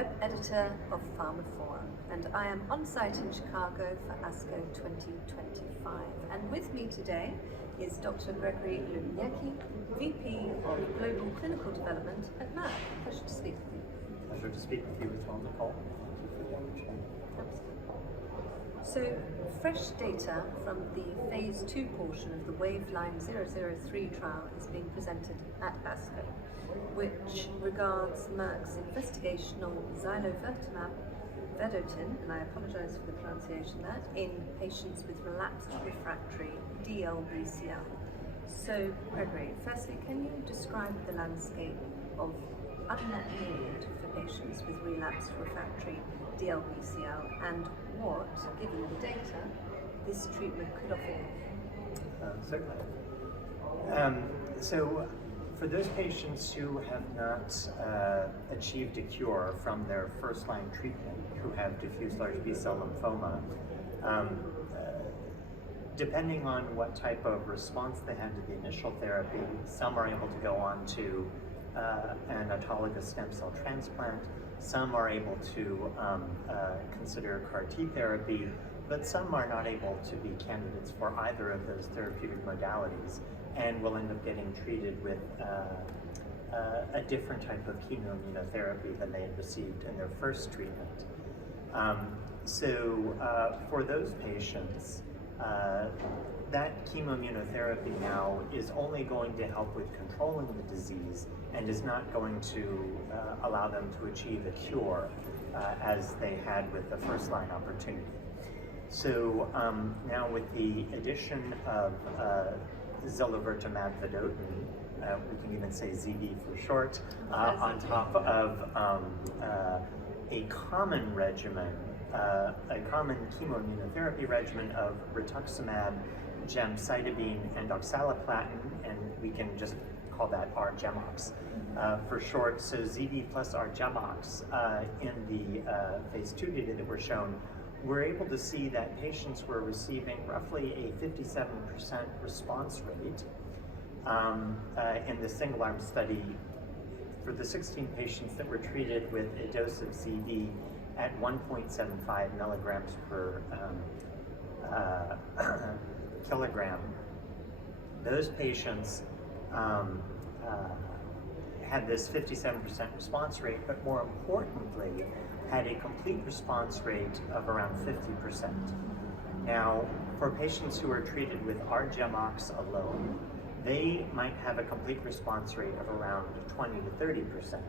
web editor of PharmaForum, and I am on site in Chicago for ASCO 2025. And with me today is Dr. Gregory Lubiniecki, VP of Global Clinical Development at Merck. Pleasure to speak with you. Pleasure to speak with you as well, Nicole. Thank you for the opportunity. So, fresh data from the phase 2 portion of the Waveline 003 trial is being presented at ASCO, which regards Merck's investigational zilovertamab vedotin, and I apologize for the pronunciation of that, in patients with relapsed refractory DLBCL. So, Gregory, firstly, can you describe the landscape of unmet need for patients with relapsed refractory DLBCL and what, given the data, this treatment could offer? Certainly. So for those patients who have not achieved a cure from their first-line treatment, who have diffuse large B-cell lymphoma, depending on what type of response they had to the initial therapy, some are able to go on to an autologous stem cell transplant. Some are able to consider CAR T therapy, but some are not able to be candidates for either of those therapeutic modalities and will end up getting treated with a different type of chemoimmunotherapy than they had received in their first treatment. For those patients, that chemoimmunotherapy now is only going to help with controlling the disease and is not going to allow them to achieve a cure as they had with the first line opportunity. So now with the addition of zilovertamab vedotin, we can even say ZV for short, on top of a common regimen, a common chemoimmunotherapy regimen of rituximab, gemcitabine, and oxaliplatin, and we can just call that R-GemOx for short. So ZV plus R-GemOx in the phase 2 data that were shown, we're able to see that patients were receiving roughly a 57% response rate in the single-arm study for the 16 patients that were treated with a dose of ZV at 1.75 milligrams per kilogram. Those patients had this 57% response rate, but more importantly, had a complete response rate of around 50%. Now, for patients who are treated with R-GemOx alone, they might have a complete response rate of around 20 to 30%.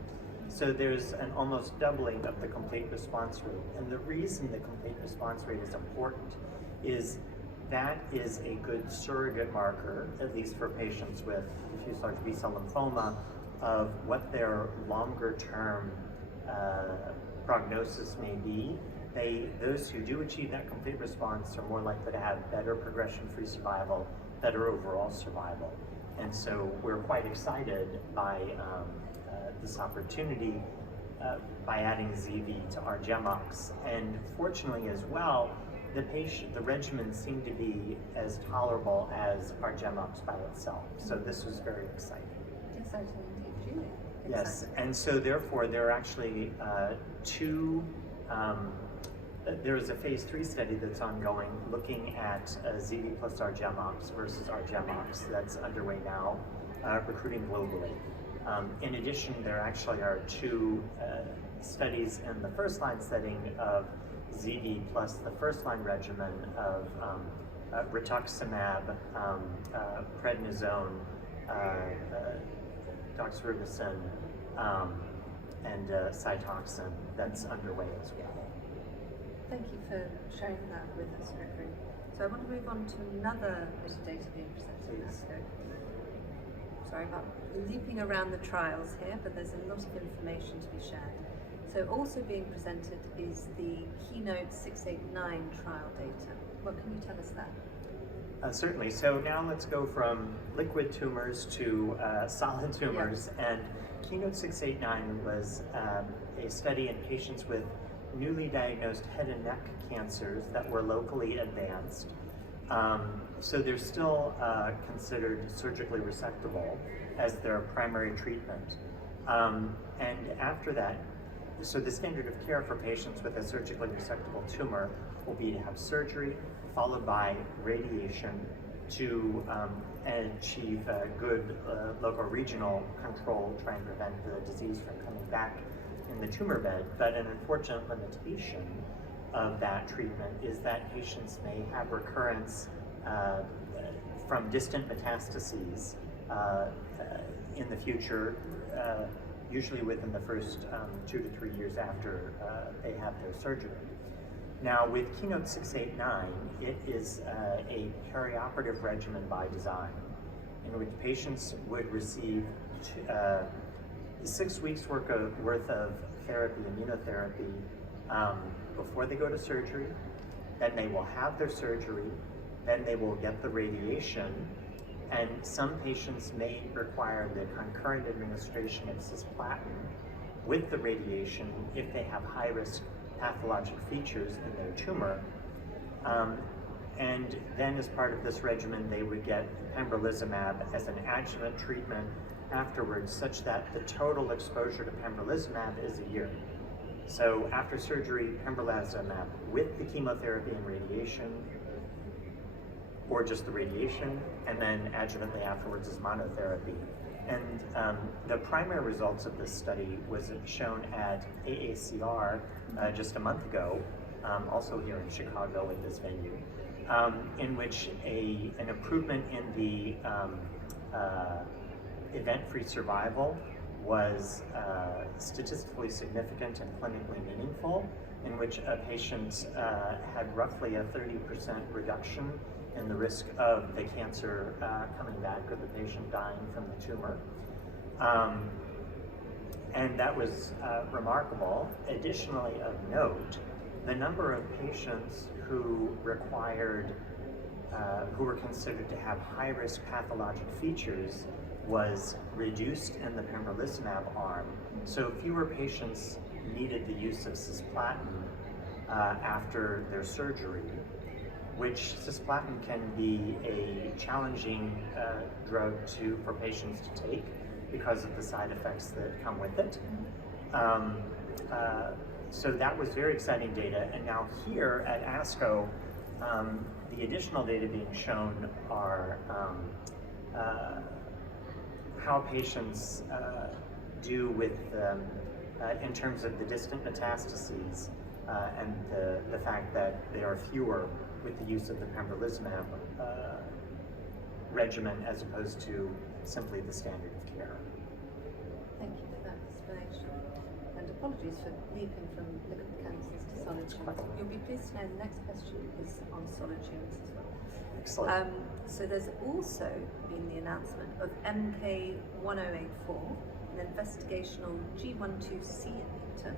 So there's an almost doubling of the complete response rate. And the reason the complete response rate is important is that is a good surrogate marker, at least for patients with diffuse large B-cell lymphoma, of what their longer-term prognosis may be. Those who do achieve that complete response are more likely to have better progression-free survival, better overall survival. And so we're quite excited by this opportunity by adding ZV to R-GemOx. And fortunately as well, the regimen seemed to be as tolerable as R-GemOx by itself. So this was very exciting. Exciting indeed, really. Yes, and so therefore there are actually there is a phase 3 study that's ongoing looking at ZV plus R-GemOx versus R-GemOx that's underway now, recruiting globally. In addition, there actually are 2 studies in the first-line setting of ZV plus the first-line regimen of rituximab, prednisone, doxorubicin, and Cytoxan that's underway as well. Thank you for sharing that with us, Gregory. So I want to move on to another bit of data being presented at ASCO. Sorry about leaping around the trials here, but there's a lot of information to be shared. So also being presented is the KEYNOTE-689 trial data. What can you tell us there? Certainly. So now let's go from liquid tumors to solid tumors. Yeah. And KEYNOTE-689 was a study in patients with newly diagnosed head and neck cancers that were locally advanced. So they're still considered surgically resectable as their primary treatment. And after that, so the standard of care for patients with a surgically resectable tumor will be to have surgery followed by radiation to achieve good local regional control, try and prevent the disease from coming back in the tumor bed. But an unfortunate limitation of that treatment is that patients may have recurrence from distant metastases in the future, usually within the first 2 to 3 years after they have their surgery. Now with KEYNOTE-689, it is a perioperative regimen by design in which patients would receive 6 weeks worth of therapy, immunotherapy, before they go to surgery. Then they will have their surgery, then they will get the radiation, and some patients may require the concurrent administration of cisplatin with the radiation if they have high-risk pathologic features in their tumor. And then as part of this regimen, they would get pembrolizumab as an adjuvant treatment afterwards, such that the total exposure to pembrolizumab is a year. So after surgery, pembrolizumab with the chemotherapy and radiation, or just the radiation, and then adjuvantly afterwards is monotherapy. And the primary results of this study was shown at AACR just a month ago, also here in Chicago at this venue, in which an improvement in the event-free survival was statistically significant and clinically meaningful, in which a patient had roughly a 30% reduction in the risk of the cancer coming back or the patient dying from the tumor. And that was remarkable. Additionally of note, the number of patients who required, who were considered to have high-risk pathologic features was reduced in the pembrolizumab arm. So fewer patients needed the use of cisplatin after their surgery, which cisplatin can be a challenging drug for patients to take because of the side effects that come with it. So that was very exciting data. And now here at ASCO, the additional data being shown are how patients do with, in terms of the distant metastases and the fact that there are fewer with the use of the pembrolizumab regimen as opposed to simply the standard of care. Thank you for that explanation. And apologies for leaping from liquid cancers to solid tumors. You'll be pleased to know the next question is on solid tumors as well. Excellent. So there's also been the announcement of MK1084, an investigational G12C inhibitor,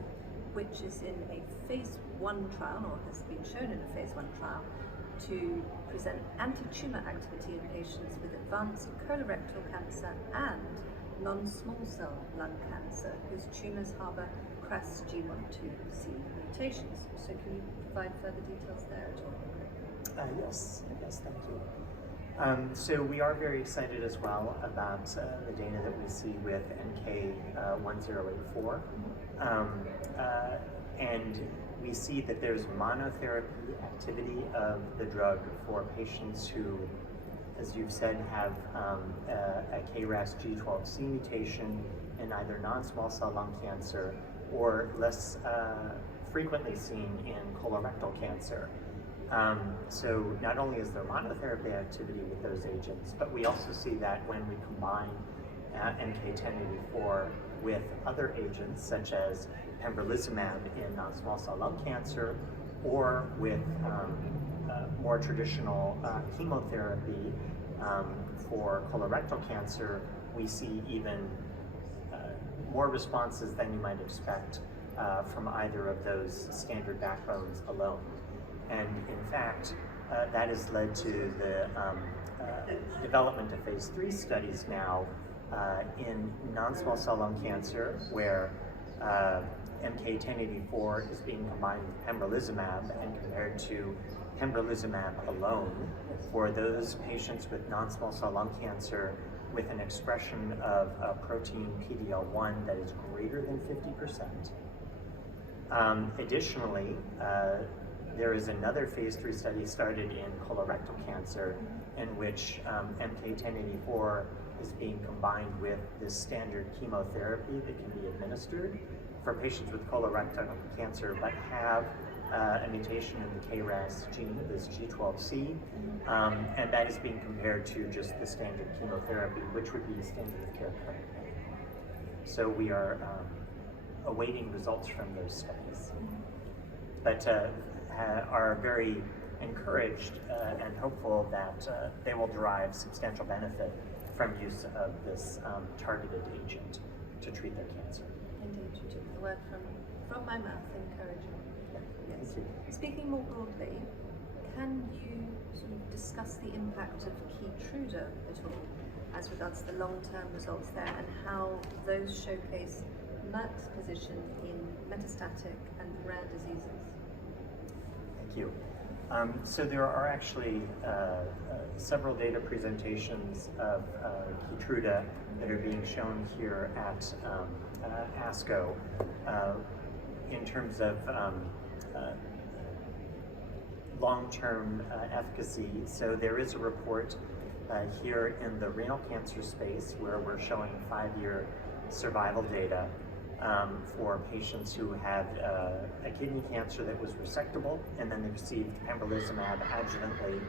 which is in a phase 1 trial, or has been shown in a phase 1 trial, to present anti-tumor activity in patients with advanced colorectal cancer and non-small cell lung cancer whose tumors harbor KRAS G12C mutations. So can you provide further details there at all? Yes, thank you. So we are very excited as well about the data that we see with MK1084. And we see that there's monotherapy activity of the drug for patients who, as you've said, have a KRAS G12C mutation in either non-small cell lung cancer or less frequently seen in colorectal cancer. So not only is there monotherapy activity with those agents, but we also see that when we combine MK1084 with other agents such as pembrolizumab in non-small cell lung cancer, or with more traditional chemotherapy for colorectal cancer, we see even more responses than you might expect from either of those standard backbones alone. And in fact, that has led to the development of phase 3 studies now in non-small cell lung cancer, where MK1084 is being combined with pembrolizumab and compared to pembrolizumab alone for those patients with non-small cell lung cancer with an expression of a protein PD-L1 that is greater than 50%, Additionally, there is another phase 3 study started in colorectal cancer in which MK-1084 is being combined with this standard chemotherapy that can be administered for patients with colorectal cancer but have a mutation in the KRAS gene, this G12C, and that is being compared to just the standard chemotherapy, which would be standard of care currently. So we are awaiting results from those studies, but are very encouraged and hopeful that they will derive substantial benefit from use of this targeted agent to treat their cancer. Indeed, you took the word from my mouth, encouraging. Yes. Thank you. Speaking more broadly, can you sort of discuss the impact of KEYTRUDA at all as regards to the long-term results there and how those showcase Merck's position in metastatic and rare diseases? Thank you. So there are actually several data presentations of KEYTRUDA that are being shown here at ASCO in terms of long-term efficacy. So there is a report here in the renal cancer space where we're showing 5-year survival data for patients who had a kidney cancer that was resectable, and then they received pembrolizumab adjuvantly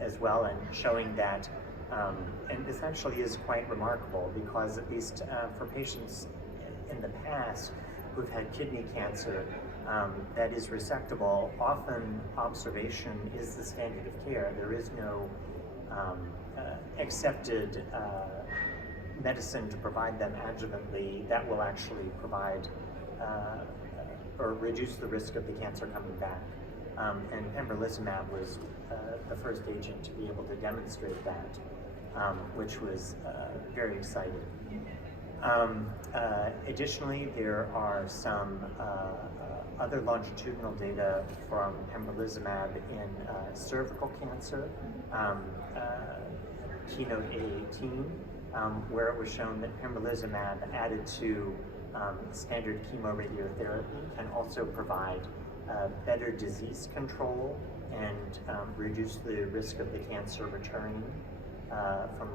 as well, and showing that, and this actually is quite remarkable because at least for patients in the past who've had kidney cancer that is resectable, often observation is the standard of care. There is no accepted medicine to provide them adjuvantly that will actually provide or reduce the risk of the cancer coming back. And pembrolizumab was the first agent to be able to demonstrate that, which was very exciting. Additionally, there are some other longitudinal data from pembrolizumab in cervical cancer, Keynote A18, where it was shown that pembrolizumab added to standard chemoradiotherapy can also provide better disease control and reduce the risk of the cancer returning from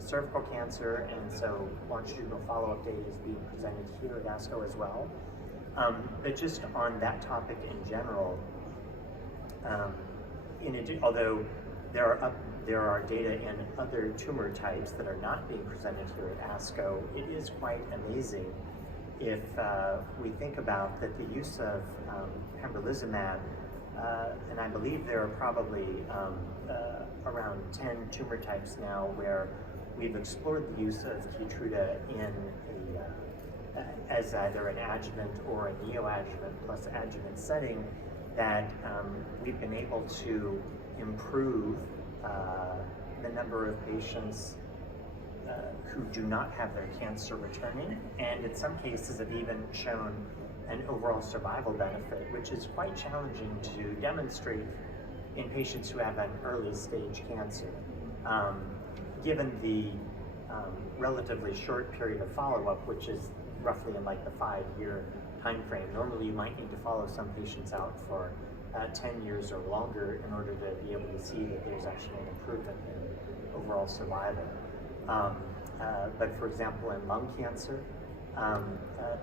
cervical cancer, and so longitudinal follow-up data is being presented here at ASCO as well. But just on that topic in general, although there are data in other tumor types that are not being presented here at ASCO, it is quite amazing if we think about that the use of pembrolizumab, and I believe there are probably around 10 tumor types now where we've explored the use of KEYTRUDA as either an adjuvant or a neoadjuvant plus adjuvant setting, that we've been able to improve the number of patients who do not have their cancer returning, and in some cases have even shown an overall survival benefit, which is quite challenging to demonstrate in patients who have an early stage cancer. Given the relatively short period of follow-up, which is roughly in like the 5-year time frame, normally you might need to follow some patients out for 10 years or longer in order to be able to see that there's actually an improvement in overall survival. But for example, in lung cancer,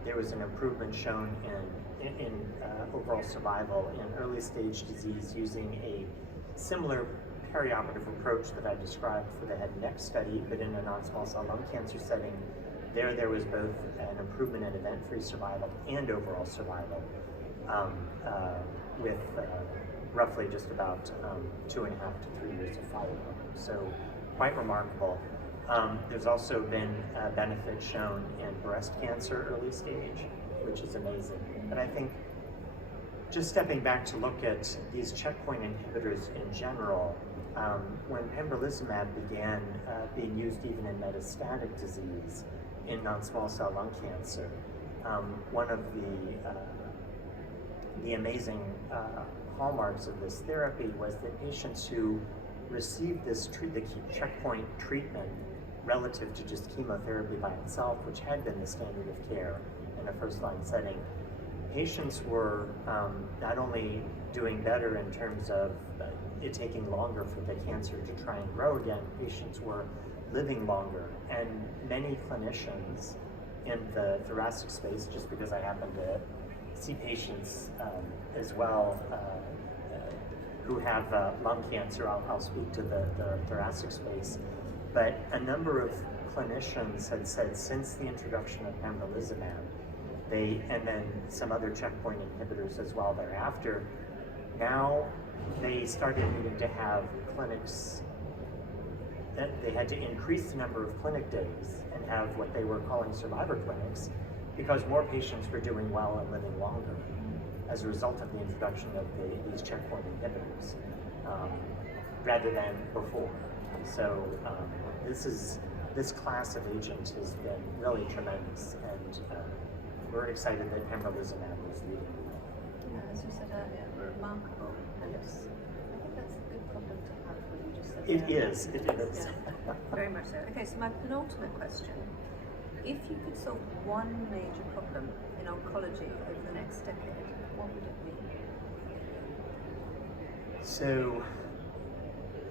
there was an improvement shown in overall survival in early stage disease using a similar perioperative approach that I described for the head and neck study, but in a non-small cell lung cancer setting. There was both an improvement in event-free survival and overall survival, with roughly just about 2.5 to 3 years of follow-up. So quite remarkable. There's also been a benefit shown in breast cancer early stage, which is amazing. But I think just stepping back to look at these checkpoint inhibitors in general, when pembrolizumab began being used even in metastatic disease in non-small cell lung cancer, one of the amazing hallmarks of this therapy was that patients who received the checkpoint treatment relative to just chemotherapy by itself, which had been the standard of care in a first-line setting, patients were not only doing better in terms of it taking longer for the cancer to try and grow again, patients were living longer. And many clinicians in the thoracic space, just because I happen to see patients as well who have lung cancer, I'll speak to the thoracic space, but a number of clinicians had said since the introduction of pembrolizumab, and then some other checkpoint inhibitors as well thereafter, now they started needing to have clinics, they had to increase the number of clinic days and have what they were calling survivor clinics, because more patients were doing well and living longer as a result of the introduction of these checkpoint inhibitors, rather than before. So this class of agent has been really tremendous, and we're excited that pembrolizumab is leading. Yeah, as you said earlier, remarkable, and I think that's a good problem to have when you just said It is. Yeah, very much so. Okay, so my penultimate question: if you could solve one major problem in oncology over the next decade, what would it be? So,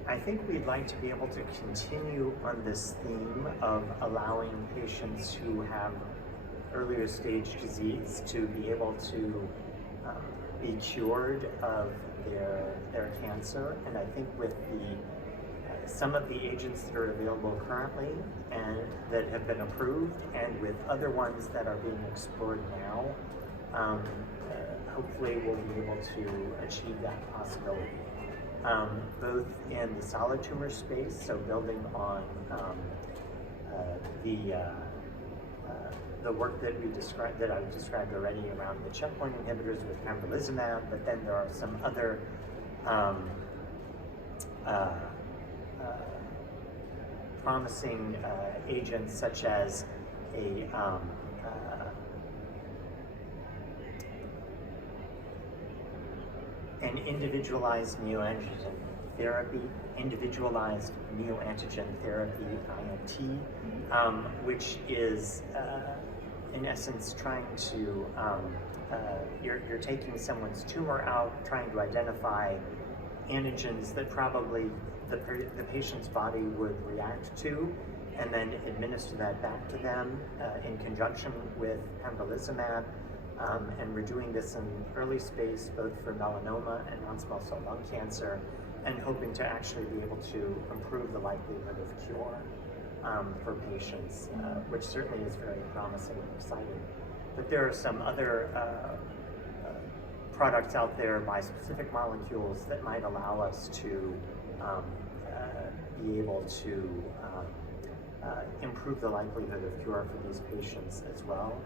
I think we'd like to be able to continue on this theme of allowing patients who have earlier stage disease to be able to be cured of their cancer. And I think with some of the agents that are available currently and that have been approved, and with other ones that are being explored now, hopefully we'll be able to achieve that possibility. Both in the solid tumor space, so building on the work that I've described already around the checkpoint inhibitors with pembrolizumab, but then there are some other promising agents, such as an individualized neoantigen therapy, individualized neoantigen therapy, INT, which is in essence trying to, you're taking someone's tumor out, trying to identify antigens that probably the patient's body would react to, and then administer that back to them in conjunction with pembrolizumab. And we're doing this in early space, both for melanoma and non-small cell lung cancer, and hoping to actually be able to improve the likelihood of cure for patients, which certainly is very promising and exciting. But there are some other products out there, bispecific molecules, that might allow us to be able to improve the likelihood of cure for these patients as well.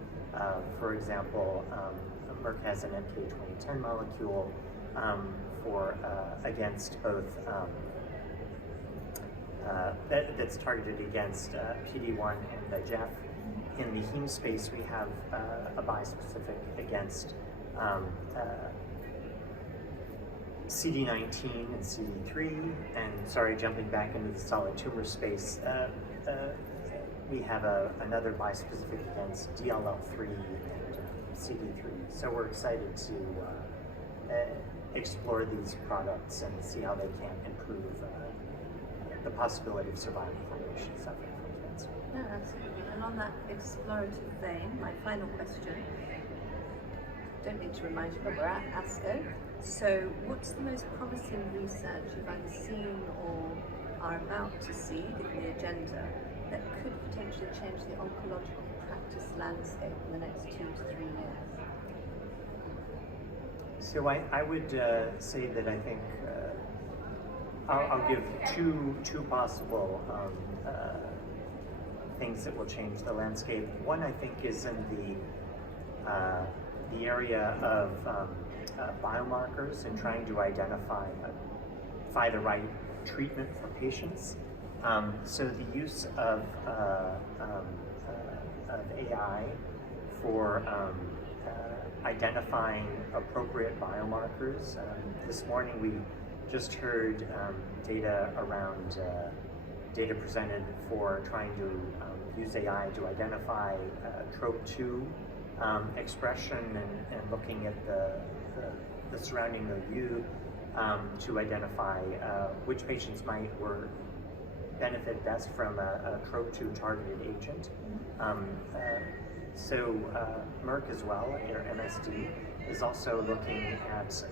For example, Merck has an MK-2010 molecule against both that's targeted against PD-1 and VEGF. In the heme space, we have a bispecific against CD19 and CD3. And sorry, jumping back into the solid tumor space, we have another bispecific against DLL3 and CD3. So we're excited to explore these products and see how they can improve the possibility of survival for patients suffering from cancer. Yeah, absolutely. And on that explorative vein, my final question, don't need to remind you, but we're at ASCO. So what's the most promising research you've either seen or are about to see, given the agenda, that could potentially change the oncological practice landscape in the next 2 to 3 years? So I would say that I think I'll give two possible things that will change the landscape. One, I think, is in the area of biomarkers and trying to identify the right treatment for patients. So the use of AI for identifying appropriate biomarkers. This morning we just heard data presented for trying to use AI to identify TROP2 expression and looking at the surrounding milieu to identify which patients might benefit best from a TROP2 targeted agent. So Merck as well, their MSD, is also looking at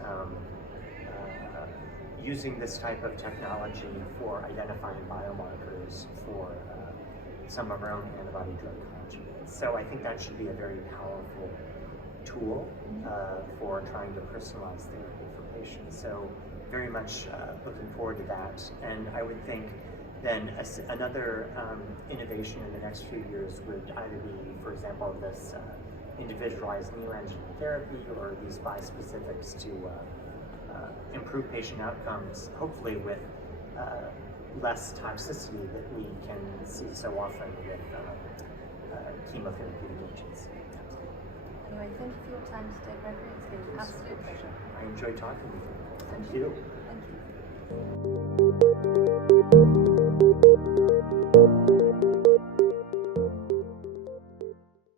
using this type of technology for identifying biomarkers for some of our own antibody drug conjugates. So I think that should be a very powerful tool for trying to personalize therapy for patients. So very much looking forward to that. And I would think then another innovation in the next few years would either be, for example, this individualized neoantigen therapy or these bispecifics to improve patient outcomes, hopefully with less toxicity that we can see so often with chemotherapeutic agents. Anyway, thank you for your time today, Gregory. It's been an absolute pleasure. I enjoyed talking with you. Thank you. Thank you.